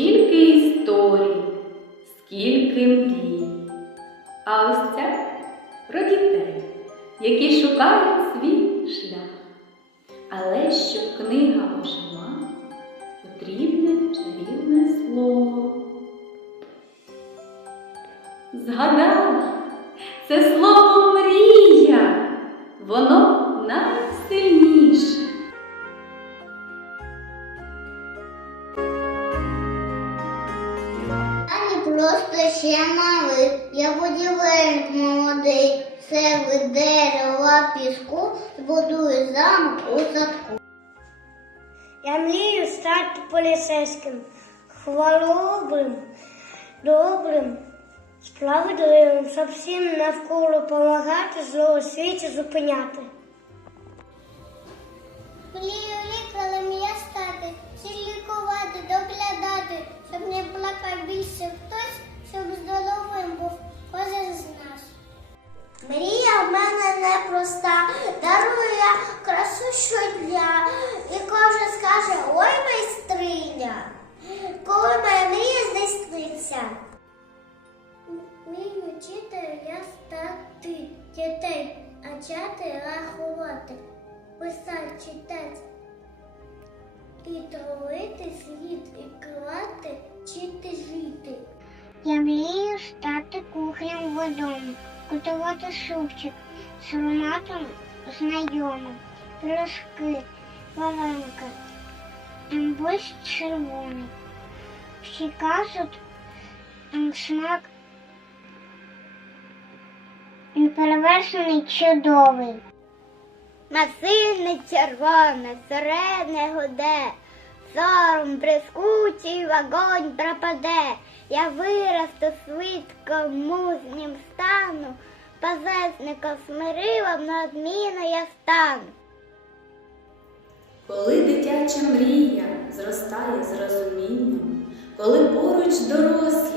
Скільки історій, скільки мрій. А ось ця про дітей, які шукають свій шлях. Але щоб книга ожила, потрібне чарівне слово. Згадала, це слово просто ще малий, я будівельник молодий. Серед дерева піску збудую замок у садку. Я мрію стати поліцейським, хвалобрим, добрим, справедливим, щоб всім навколо допомагати, зло у світі зупиняти. Вчителю я стати дітей, а чати рахувати, писати, читати, і творити світ, і крати, вчити жити. Я мрію стати кухнем водом, готувати супчик з ароматом знайомим, пирожки, вареники, борщ червоний. Всі кажуть, смак неперевершений чудовий. Масивне червоне, середне гуде, сором брескучий вогонь пропаде. Я виросту швидко музнім стану, позесником смиривом неодмінно я стану. Коли дитяча мрія зростає з розумінням, коли поруч дорослі,